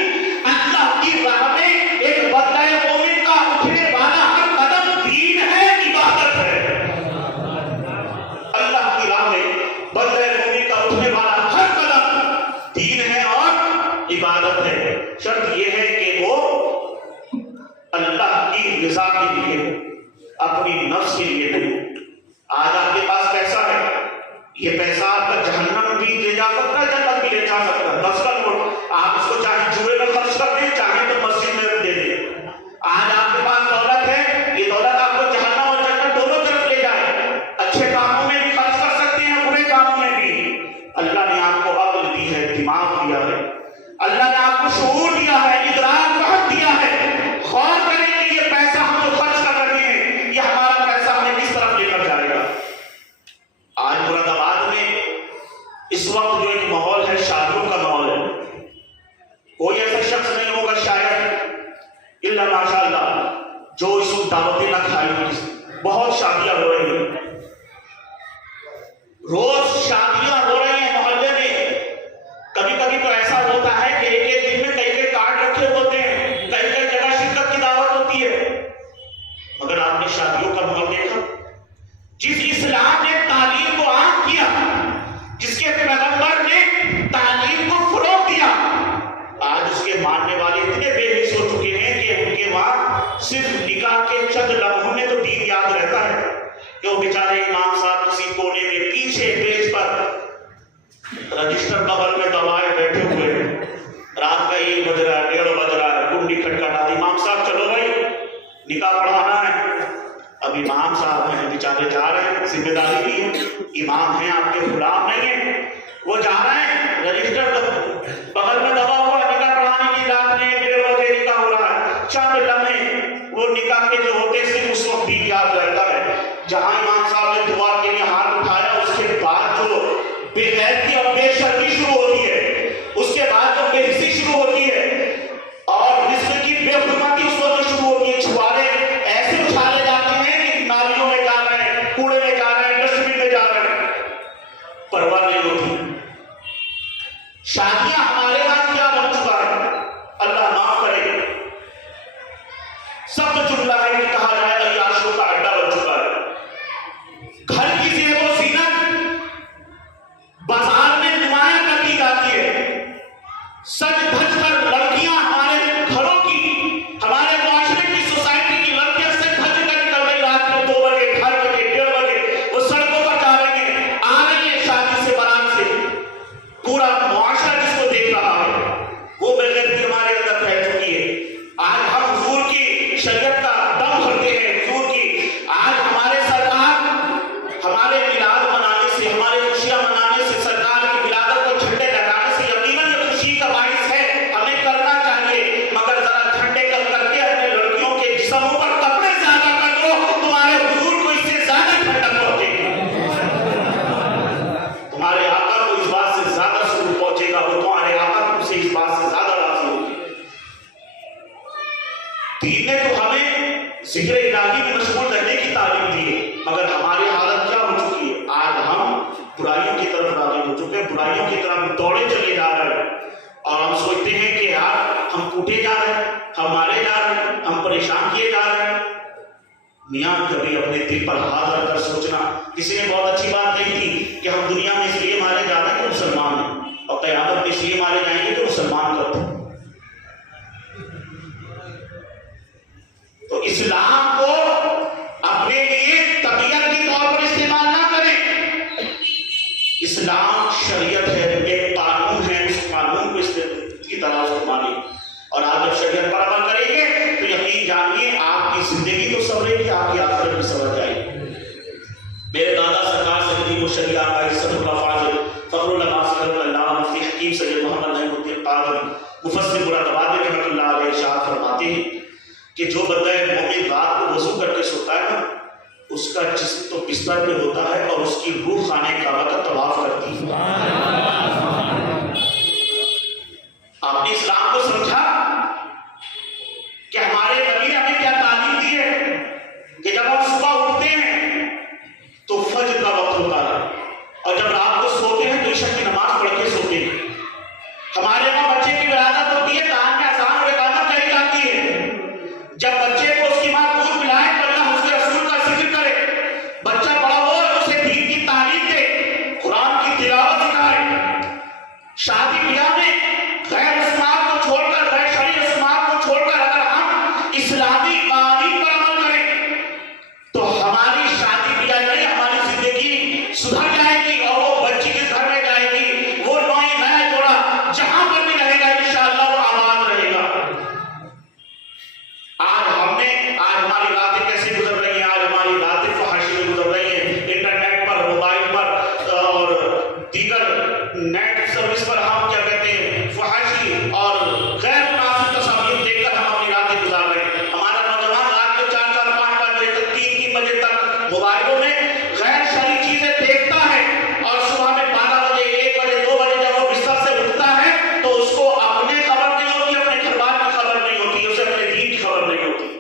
اللہ کی راہ میں ایک بندہ مومن کا اٹھنے والا ہر قدم دین ہے، عبادت ہے. اللہ کی راہ میں بندہ مومن کا اٹھنے والا ہر قدم دین ہے اور عبادت ہے. شرط یہ ہے کہ وہ اللہ کی رضا کے لیے، اپنی نفس کے لیے نہیں. آج آپ کے پاس پیسہ ہے، یہ پیسہ آپ کا جہنم بھی لے جا سکتا ہے، جنت بھی لے جا سکتا ہے. بس کا نوٹ، آپ اس کو چاہے جوئے میں خرچ کر دیں، چاہے تو مسجد میں دے دیں. آج آپ کے پاس دولت ہے، یہ دولت آپ کو جہنم اور جنت دونوں طرف لے جائے. اچھے کاموں میں بھی خرچ کر سکتے ہیں، برے کاموں میں بھی. اللہ نے آپ کو عقل دی ہے، دماغ دیا ہے، اللہ نے آپ کو شعور دیا ہے، ادراک فہم دیا ہے. غور کریں کہ یہ پیسہ ہم جو خرچ کر رہے ہیں، یہ ہمارا پیسہ ہمیں کس طرف لے کر جائے گا. آج مراد آباد میں اس وقت جو ایک ماحول ہے، شادیوں کا ماحول ہے. کوئی ایسا شخص نہیں ہوگا شاید الا ماشاء اللہ جو اس وقت دعوتیں نہ کھائی ہوئی. بہت شادیاں ہو رہی ہیں، روز شادیاں ہو رہی ہیں محلے میں. کبھی کبھی تو ایسا ہوتا ہے کہ ایک ایک دن میں کئی کارڈ رکھے ہوتے ہیں، کئی جگہ شرکت کی دعوت ہوتی ہے. مگر آپ نے شادیوں کا ماحول دیکھا؟ جس اسلام نے تعلیم کو عام کیا، جس کے پیغمبر نے تعلیم کو فروغ دیا، آج اس کے ماننے والے اتنے بے حس ہو چکے ہیں کہ ان کے وہاں صرف نکاح کے چند لمحوں میں تو دین یاد رہتا ہے کہ وہ بیچارے امام صاحب کسی کونے میں پیچھے پیج پر رجسٹر بغل میں دبائے بیٹھے ہوئے ہیں. رات کا 1 بج رہا ہے، 1:30 بج رہا ہے، کنڈی کھٹکھٹا دی، امام صاحب چلو بھائی نکاح پڑھانا ہے. اب امام صاحب ہیں، بیچارے جا رہے ہیں، ذمہ داری بھی ہے، امام ہیں، آپ کے غلام نہیں ہیں. وہ جا رہے ہیں، رجسٹر بغل میں دبا ہوا، نکاح پڑھانے کی رات میں 1:30 بجے نکاح ہو رہا ہے. چند لمحے وہ نکاح کے جو ہوتے صرف اس وقت بھی یاد رہتا ہے. جہاں امام صاحب نے دعا کے لیے ہاتھ اٹھایا، اس کے بعد جو بے غیرتی اور بے شرمی شروع ہوتی ہے، اس کے بعد جو بے حسی شروع ہوتی ہے اور رزق کی بے حرمتی اس وقت شروع ہوتی ہے. چھوارے ایسے اچھالے جاتے ہیں کہ نالیوں میں جا رہے ہیں، کوڑے میں جا رہے ہیں، ڈسٹ بن میں جا رہے ہیں، پرواہ نہیں ہوتی. شادیاں ہمارے یہاں کیا بن چکا ہے، اللہ معاف کرے، سب جملہ ہے کہ کہا جائے عیاشوں کا اڈا بن چکا ہے. گھر کی زیب و زینت بازار میں نمایاں کر دی جاتی ہے. سج دھج کر لڑکیاں ہمارے گھروں کی، ہمارے معاشرے کی، سوسائٹی کی لڑکیاں سج دھج کر نکل رہی رات میں 2 بجے، 2:30 بجے، 1:30 بجے وہ سڑکوں پر جا رہی ہیں، آ رہی ہیں شادی سے، بارات سے. پورا معاشرہ جس کو دیکھ رہا ہے، وہ بے غیرتی ہمارے اندر پھیل چکی ہے. آج ہم حضور کی شریعت کا دم بھرتے ہیں، حضور کی. آج ہمارے سرکار ہمارے میلاد منانے سے، ہمارے خوشیاں منانے سے، سرکار کی ولادت کو جھنڈے لگانے سے یقیناً یہ خوشی کا باعث ہے، ہمیں کرنا چاہیے. مگر ذرا جھنڈے کر کے اپنے لڑکیوں کے جسموں پر کپڑے زیادہ کر دو، تمہارے حضور کو اس سے زیادہ ٹھنڈک پہنچے گی، تمہارے آقا کو اس بات سے زیادہ سکون پہنچے گا، وہ تمہارے آقا تم سے اس بات سے زیادہ راضی ہوگی. دین نے تو ہمیں ذکر الہی میں مشغول رہنے کی تعلیم دی ہے، مگر ہماری حالت کیا ہو چکی ہے؟ آج ہم برائیوں کی طرف راغب ہو چکے ہیں، برائیوں کی طرف دوڑے چلے جا رہے ہیں، اور ہم سوچتے ہیں کہ یار ہم کوٹے جا رہے ہیں، ہم مارے جا رہے ہیں، ہم پریشان کیے جا رہے ہیں. میاں کبھی اپنے دل پر ہاتھ رکھ کر سوچنا. کسی نے بہت اچھی بات کہی تھی کہ ہم دنیا میں اس لیے مارے جا رہے ہیں کہ مسلمان ہیں، اور قیامت میں اس لیے مارے جائیں گے کہ مسلمان کرتے ہیں. تو اسلام کو اپنے لیے طبیعت کے طور پر استعمال نہ کریں. اسلام شریعت ہے، ایک قانون ہے، اس قانون کو کی طرح اس کو مانیں. اور آپ جب شریعت پر عمل کریں گے تو یقین جانیے آپ کی زندگی تو سورے گی آپ کی آخرت بھی سمجھ جائے گی. میرے دادا سرکار سیدی مرشد آقا صدر اللہ فاضل فخر العلماء صدر اللہ مفتی حکیم سید محمد نعیم الدین قادری مفسر مراد آبادی رحمۃ اللہ علیہ ارشاد فرماتے ہیں کہ جو بندہ مومن رات کو وضو کر کے سوتا ہے نا، اس کا جسم تو بستر پہ ہوتا ہے اور اس کی روح خانہ کعبہ کا طواف کرتی ہے. آپ نے اسلام کو سمجھا کہ ہمارے نبی نے ہمیں کیا تعلیم دی ہے کہ جب ہم صبح اٹھتے ہیں تو فجر کا وقت ہوتا ہے اور جب رات کو سوتے ہیں تو عشاء کی نماز پڑھ کے سوتے ہیں. ہمارے وہاں بچے کی ولادت ہوتی ہے، کان میں اذان اور اقامت کہی جاتی ہے. جب بچے کو اس کی ماں دودھ پلائے تو اللہ اس کے رسول کا ذکر کرے، بچہ بڑا ہو اور اسے دین کی تعلیم دے، قرآن کی تلاوت سکھائے. شادی بیاہ میں غیر رسومات کو چھوڑ کر، غیر شرعی رسومات کو چھوڑ کر اگر ہم اسلامی قوانین پر عمل کریں تو ہماری شادی بیاہ نہیں، ہماری زندگی سدھر جائے گی اور وہ بچی کس گھر میں جائے گی، وہ نیا جوڑا جہاں پر بھی رہے گا انشاءاللہ وہ آباد رہے گا. آج ہماری راتیں کیسے گزر رہی ہیں؟ آج ہماری راتیں فحاشی میں گزر رہی ہیں. انٹرنیٹ پر، موبائل پر اور دیگر نیٹ سروس پر ہم کیا کہتے ہیں، فحاشی اور غیر مناسب تصاویر دیکھ کر ہم اپنی راتیں گزار رہے ہیں. ہمارا نوجوان رات کے 4 5 بجے تک، 3 بجے تک موبائلوں میں غیر شرعی چیزیں دیکھتا ہے اور صبح میں 12 بجے 1 بجے 2 بجے جب وہ بستر سے اٹھتا ہے تو اس کو اپنے خبر نہیں ہوتی، اپنے گھر بار کی خبر نہیں ہوتی، اسے اپنے دین کی خبر نہیں ہوتی.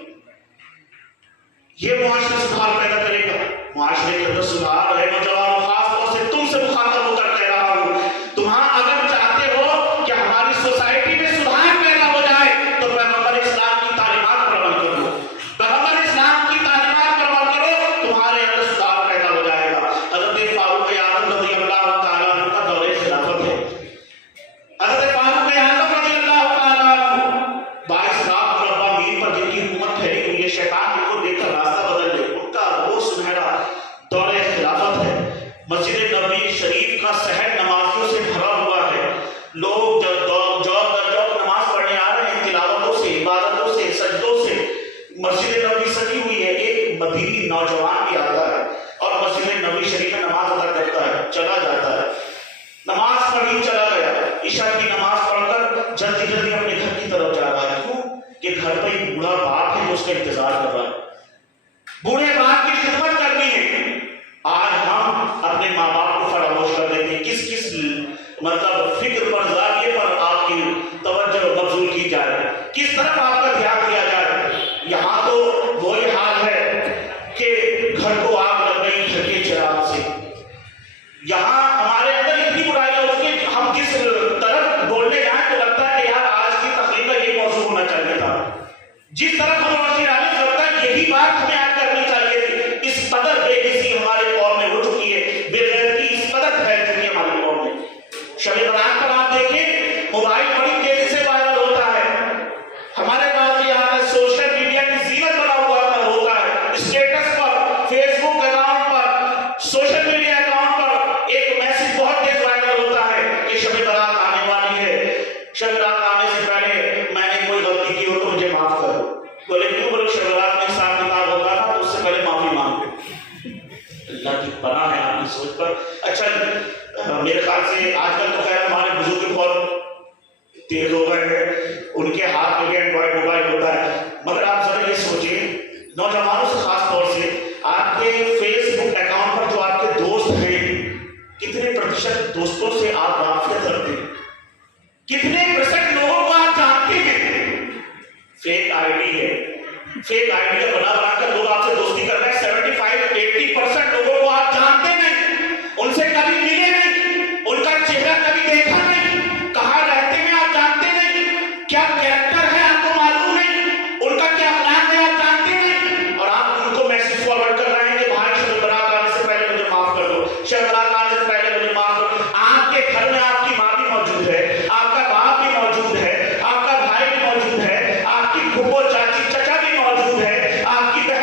یہ معاشرے سدھار پیدا کرے گا. معاشرے کے اندر سدھار ہے. نوجوانوں خاص طور سے تم سے مخاطب ہو کر کہہ رہا ہوں، تمہاں اگر چاہتے ہو کہ ہماری سوسائٹی میں سدھار پیدا ہو جائے تو پیغمبر اسلام کی تعلیمات پر عمل کرو. پیغمبر اسلام کی تعلیمات پر عمل کرو، تمہارے اندر سدھار پیدا ہو جائے گا. حضرت فاروق اعظم رضی اللہ تعالیٰ عنہ کا دور خلافت ہے. حضرت فاروق اعظم رضی اللہ تعالیٰ عنہ 22 لاکھ مربع میل پر جن کی حکومت پھیلی ہوئی ہے، شیطان ان کو دیکھ کر راستہ بدل لے. ان کا وہ سنہرا دور خلافت ہے. مسجد نبوی شریف کا صحن نمازیوں سے بھرا ہوا ہے. لوگ جو نماز پڑھنے آ رہے ہیں، تلاوتوں سے، عبادتوں سے، سجدوں سے مسجد نبوی سجی ہوئی ہے. ایک مدینی نوجوان بھی آتا ہے اور مسجد نبوی شریف میں نماز ادا کرتا ہے، چلا جاتا ہے. نماز پڑھی چلا گیا، عشاء کی نماز پڑھ کر جلدی جلدی اپنے گھر کی طرف جا رہا ہے. کیوں کہ گھر پہ ایک بوڑھا باپ ہے جو اس کا انتظار کر رہا ہے. بوڑھے باپ کی خدمت کرنی ہے. آج ہم اپنے ماں باپ کو فراموش کر دیتے ہیں. کس مطلب فکر پر، زاویے پر آپ کی توجہ مبذول کی جائے، کس طرف آپ کا دھیان دیا جائے. یہاں تو وہی حال ہے کہ گھر کو آگ لگ گئی گھر کے چراغ سے. یہاں ہمارے اندر اتنی برائیاں ہوتی ہیں کہ ہم جس طرف بولنے جائیں تو لگتا ہے کہ یار آج کی تقریر کا یہ موضوع ہونا چاہیے تھا. جس طرف ہم روشنی ڈالیں لگتا ہے یہی بات ہمیں آج کرنی چاہیے تھی. اس قدر بے حسی ہمارے قوم میں ہو چکی ہے، بے غیرتی اس قدر پھیل چکی ہے ہماری قوم میں. شب برات پر آپ دیکھیں موبائل بڑی تیزی سے وائرل ہوتا ہے. ہمارے پاس یہاں پر سوشل میڈیا کی زینت بنا ہوا ہوتا ہے. اسٹیٹس پر، فیس بک اکاؤنٹ پر، سوشل میڈیا اکاؤنٹ پر ایک میسج بہت تیز وائرل ہوتا ہے کہ شب برات آنے والی ہے. شب برات آنے سے پہلے میں نے کوئی غلطی کی ہو تو مجھے معاف کر دو. بولے کیوں؟ بولے شب برات میں حساب کتاب ہوتا تھا تو اس سے پہلے معافی مانگ لے. اللہ کی پناہ ہے آپ کی سوچ پر. اچھا میرے خیال سے آج کل تو خیر ہمارے بزرگ بہت تیز ہو گئے ہیں، ان کے ہاتھ میں بھی اینڈرائڈ موبائل ہوتا ہے. مگر آپ ذرا یہ سوچیں، نوجوانوں سے خاص طور سے آپ کے فیس بک اکاؤنٹ پر جو آپ کے دوست ہیں، کتنے پرتیشت دوستوں سے آپ رابطہ رکھتے ہیں؟ کتنے پرسنٹ لوگوں کو آپ جانتے ہیں؟ فیک آئی ڈی ہے، فیک آئی ڈی بنا کر لوگ آپ سے دوستی کر رہے ہیں. 75-80% لوگوں کو آپ جانتے نہیں، ان سے کبھی ملے نہیں، ان کا چہرہ کبھی دیکھا نہیں، کہاں رہتے ہیں آپ جانتے نہیں، کیا کیریکٹر ہے آپ کو معلوم نہیں، ان کا کیا اخلاق ہے آپ جانتے نہیں، اور آپ ان کو میسج فارورڈ کر رہے ہیں کہ بھائی شب برات آنے سے پہلے مجھے معاف کر دو، شب برات آنے سے پہلے مجھے معاف کر دو. آپ کے گھر میں آپ کی ماں بھی موجود ہے، آپ کا باپ بھی موجود ہے، آپ کا بھائی بھی موجود ہے، آپ کی پھوپھو چاچی چچا بھی موجود ہے، آپ کی بہن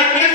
IPS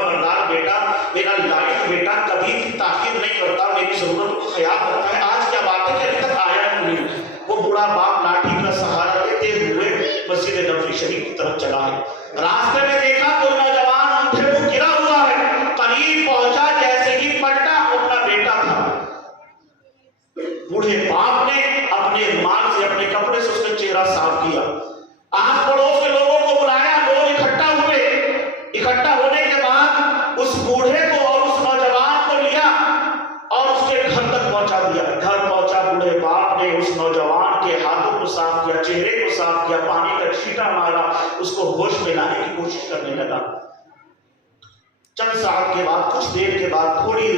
بردار بیٹا، میرا لائق بیٹا کبھی بھی تاخیر نہیں کرتا، میری ضرورت کو خیال رکھتا ہے. آج کیا بات ہے کہ ابھی تک آیا نہیں. وہ بوڑھا باپ لاٹھی کا سہارا لیتے ہوئے مسجد نبوی شریف کی طرف چلا ہے. راستے میں دیکھا کوئی نوجوان اونٹے کو گرا ہوا ہے. قریب پہنچا، جیسے ہی پلٹا اپنا بیٹا تھا. بوڑھے باپ نے اپنے مال سے، اپنے کپڑے سے اس کا چہرہ صاف کیا. آس پڑوس کے لوگوں کو بلایا، لوگ اکٹھا ہوئے. اکٹھا ہونے کے بعد اس بوڑھے کو اور اس نوجوان کو لیا اور اس کے گھر تک پہنچا دیا. گھر پہنچا، بوڑھے باپ نے اس نوجوان کے ہاتھوں کو صاف کیا، چہرے کو صاف کیا، پانی کا چھینٹا مارا، اس کو ہوش میں لانے کی کوشش کرنے لگا. چند ساعت کے بعد، کچھ دیر کے بعد، تھوڑی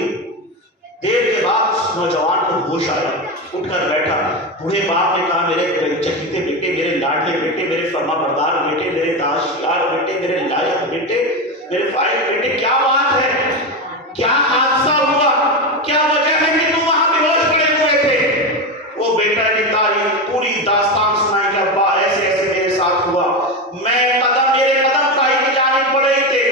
دیر کے بعد اس نوجوان کو ہوش آیا، اٹھ کر بیٹھا. بوڑھے باپ نے کہا میرے چہیتے بیٹے، میرے لاڈلے بیٹے، میرے فرما بردار بیٹے، میرے داشیار بیٹے، میرے لائق بیٹے، میرے فائق بیٹے، کیا بات ہے؟ کیا حادثہ ہوا؟ کیا وجہ ہے کہ تم وہاں بے ہوش پڑے ہوئے تھے؟ وہ بیٹا نے تاریخ پوری داستان سنائی کہ ابا ایسے ایسے میرے ساتھ ہوا. میرے قدم کائی کی جانب پڑ رہے تھے.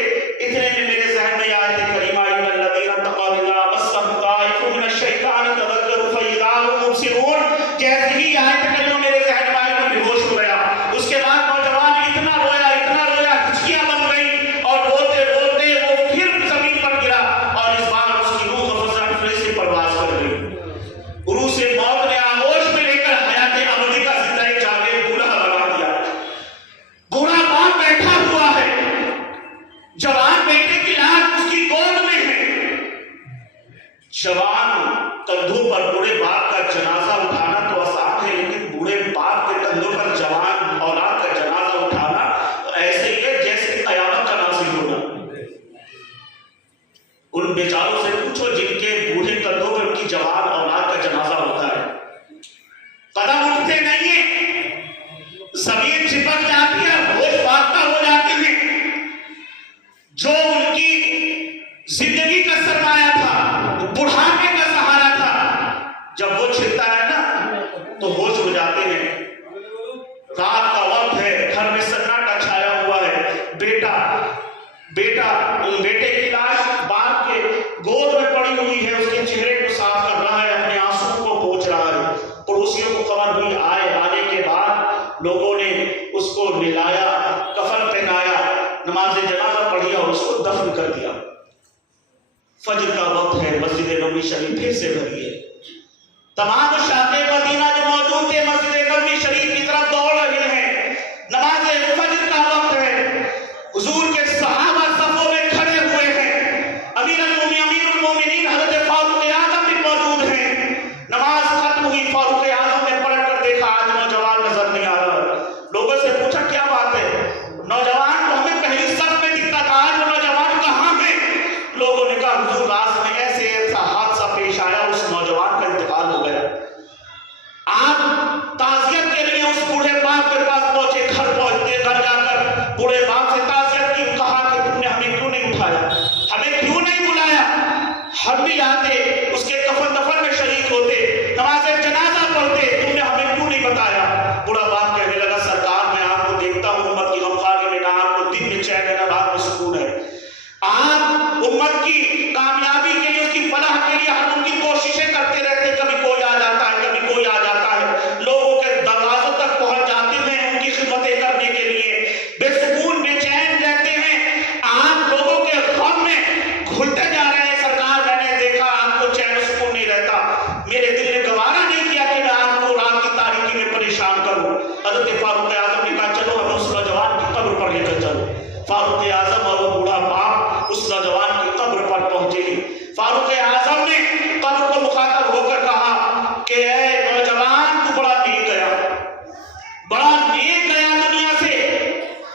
اتنے میں میرے ذہن میں آیت کریمہ ان الذین اتقوا اذا مسهم طائف من الشیطان تذکروا فاذا هم مبصرون، جیسے ہی آیت کریمہ میرے ذہن میں آئی میں بے ہوش ہو گیا. اس کے بعد نوجوان اتنا رویا، ہچکیاں بن گئی اور روتے روتے وہ پھر زمین پر گرا اور اس بار اس کی روح فضا سے پرواز کر گئی. روح سے موت نے آغوش میں لے کر حیات ابدی کا زندہ جاوید بوڑھا بنا دیا. بوڑھا باپ بیٹھا ہوا ہے، جوان بیٹے کی لاش اس کی گود میں ہے. جوان کندھوں پر بوڑھے باپ کا جنازہ اٹھانا تو آسان ہے، لیکن بوڑھے باپ کے کندھوں پر جوان اولاد کا جنازہ اٹھانا ایسے ہی ہے جیسے قیامت کا نازل ہونا. ان بیچاروں سے پوچھو جن کے بوڑھے کندھوں پر ان کی جوان اولاد کا جنازہ ہوتا ہے. قدم اٹھتے نہیں ہیں، زمین چپک جاتی ہے، ہوش فاقہ ہو جاتے ہیں. جو ان کی زندگی کا سرمایہ تھا، بڑھاپے کا سہارا تھا، جب وہ چھلتا ہے نا تو ہوش ہو جاتے ہیں. رات کا وقت ہے، گھر میں سناٹا چھایا ہوا ہے. بیٹے کی لاش باپ کے گود میں پڑی ہوئی ہے، اس کے چہرے کو صاف کر رہا ہے، اپنے آنسو کو پوچھ رہا ہے. پڑوسیوں کو خبر ہوئی، آنے کے بعد لوگوں نے اس کو نہلایا، کفن پہنایا، نماز جنازہ پڑھی اور اس کو دفن کر دیا. فجر کا وقت ہے، مسجد نبوی شریف پھر سے بھری ہے. تمام شاہد مدینہ جو موجود تھے مسجد نبوی شریف کی طرف دوڑ رہے ہیں. نماز فجر کا وقت ہے. حضور کے صحابہ صفوں میں کھڑے ہوئے ہیں. امیر المومنین حضرت فاروق اعظم بھی موجود ہیں. نماز ختم ہوئی، فاروق اعظم نے پلٹ کر دیکھا، آج نوجوان نظر نہیں آ رہا. لوگوں سے پوچھا کیا بات ہے؟ نوجوان تو ہمیں پہلی صف میں دکھتا تھا، آج وہ نوجوان کہاں ہے؟ لوگوں نے کہا حضور راست میں ایسا حادثہ پیش آیا، اس نوجوان کا انتقال ہو گیا. آپ تعزیت کے لیے اس بوڑھے باپ کے پاس پہنچے. گھر جا کر بوڑھے باپ سے تعزیت کی، کہا کہ تم نے ہمیں کیوں نہیں اٹھایا، ہمیں کیوں نہیں بلایا؟ ہم بھی آتے، اس کے کفن دفن میں شریک ہوتے، نماز جنازہ پڑھتے، تم نے ہمیں کیوں نہیں بتایا؟ بوڑھا باپ کہنے لگا سرکار میں آپ کو دیکھتا ہوں امت کی غمخواری میں، نہ آپ کو دن میں چین ہے نہ رات میں سکون ہے. آپ امت کی کامیابی کے لیے، اس کی فلاح کے لیے ہر ممکن کوششیں کرتے رہتے. کبھی کوئی آ جاتا ہے، کبھی کوئی آ جاتا ہے، لوگوں کے دروازوں تک پہنچ جاتے ہیں ان کی خدمتیں کرنے کے لیے، بے سکون بے چین رہتے ہیں. آپ لوگوں کے غم میں گھلتے جا رہے ہیں. سرکار میں نے دیکھا آپ کو چین و سکون نہیں رہتا، میرے دل نے گوارا نہیں کیا کہ میں آپ کو رات کی تاریکی میں پریشان کروں. حضرت فاروق اعظم نے کہا چلو ہمیں اس نوجوان کی قبر پر لے کر چلو. فاروق اعظم اور وہ بوڑھا باپ اس نوجوان کی قبر پر پہنچے. فاروق اعظم نے قبر کو مخاطب ہو کر کہا کہ اے نوجوان تو بڑا نیک گیا دنیا سے.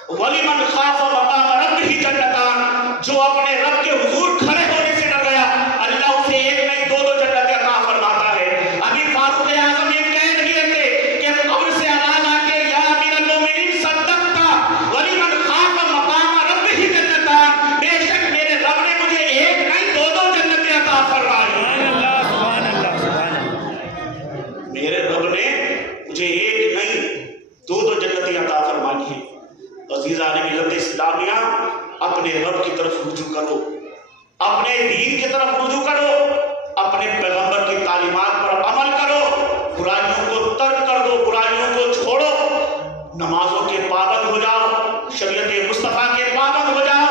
وَلِمَنْ خَافَ مَقَامَ رَبِّهِ جَنَّتَانِ، جو اپنے رب کے حضور کھڑے ہونے سے ڈر گیا، اللہ اسے ایک نہیں دو جنتیں عطا فرماتا ہے. ابھی فاروق اعظم یہ کہہ رہے تھے کہ قبر سے آواز آ کے یا امیر المومنین صدقتا وَلِمَنْ خَافَ مَقَامَ رَبِّهِ جَنَّتَانِ، بے شک میرے رب نے مجھے ایک نہیں دو جنتیں عطا فرمائی. میرے رب نے مجھے ایک نہیں دو جنتیں عطا فرمائی ہیں. عزیزان ملت اسلامیہ، اپنے رب کی طرف رجوع کرو. اپنے دین کی طرف رجوع کرو، اپنے پیغمبر کی تعلیمات پر عمل کرو، برائیوں کو ترک کر دو، برائیوں کو چھوڑو، نمازوں کے پابند ہو جاؤ، شریعت مصطفیٰ کے پابند ہو جاؤ،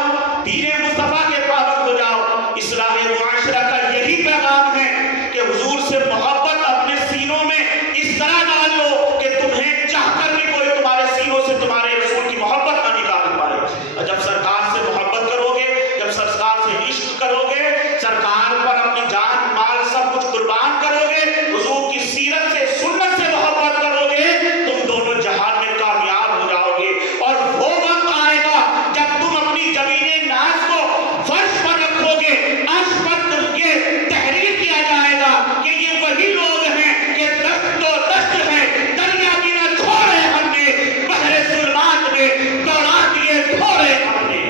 دین مصطفیٰ کے پابند ہو جاؤ۔ اصلاح معاشرہ کا یہی پیغام ہے کہ حضور سے محبت اپنے سینوں میں اس طرح ڈال لو کہ تمہیں چاہ کر بھی کوئی تمہارے سینوں سے تمہارے رسول کی محبت نہ نکال پائے۔ اور جب سرکار سے محبت کرو گے، جب سرکار سے عشق کرو گے، سرکار پر اپنی جان مال سب کچھ قربان کرو گے، حضور کی سیرت سے سنت سے محبت کرو گے، تم دونوں جہان میں کامیاب ہو جاؤ گے۔ اور وہ وقت آئے گا جب تم اپنی زمین ناز کو فرش پر رکھو گے، عرش پر یہ تحریر کیا جائے گا کہ یہ وہی لوگ ہیں کہ دست و دست ہے، دریا بھی نہ چھوڑے ہم نے، بحر ظلمات میں دوڑا دیے تھوڑے ہم نے۔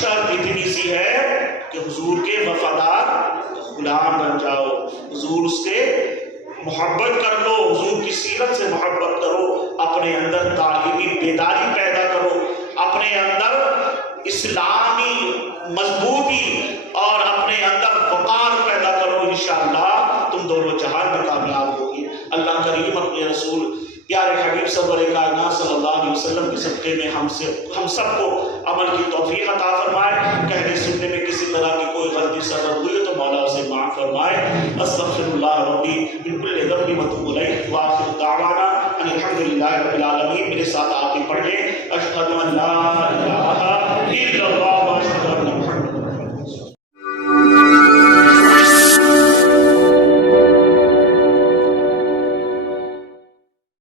شرط اتنی سی ہے کہ حضور کے وفادار غلام بن جاؤ، حضور سے محبت کر لو، حضور کی سیرت سے محبت کرو، اپنے اندر تعلیمی بیداری پیدا کرو، اپنے اندر اسلامی مضبوطی اور اپنے اندر وقار پیدا کرو، انشاءاللہ تم دونوں جہان میں کامیاب ہوگی۔ اللہ کریم اپنے رسول پیارے حبیب سرور کائنات صلی اللہ علیہ وسلم کے صدقے میں ہم سب کو عمل کی توفیق عطا فرمائے۔ کہنے سننے میں کسی طرح کی کوئی غلطی سبب ہوئی تو مولا اسے معاف فرمائے۔ استغفر اللہ ربی من کل ذنب واتوب الیہ، وآخر دعوانا ان الحمد للہ رب العالمین۔ میرے ساتھ آپ بھی پڑھ لیں، اشہد ان لا الہ الا اللہ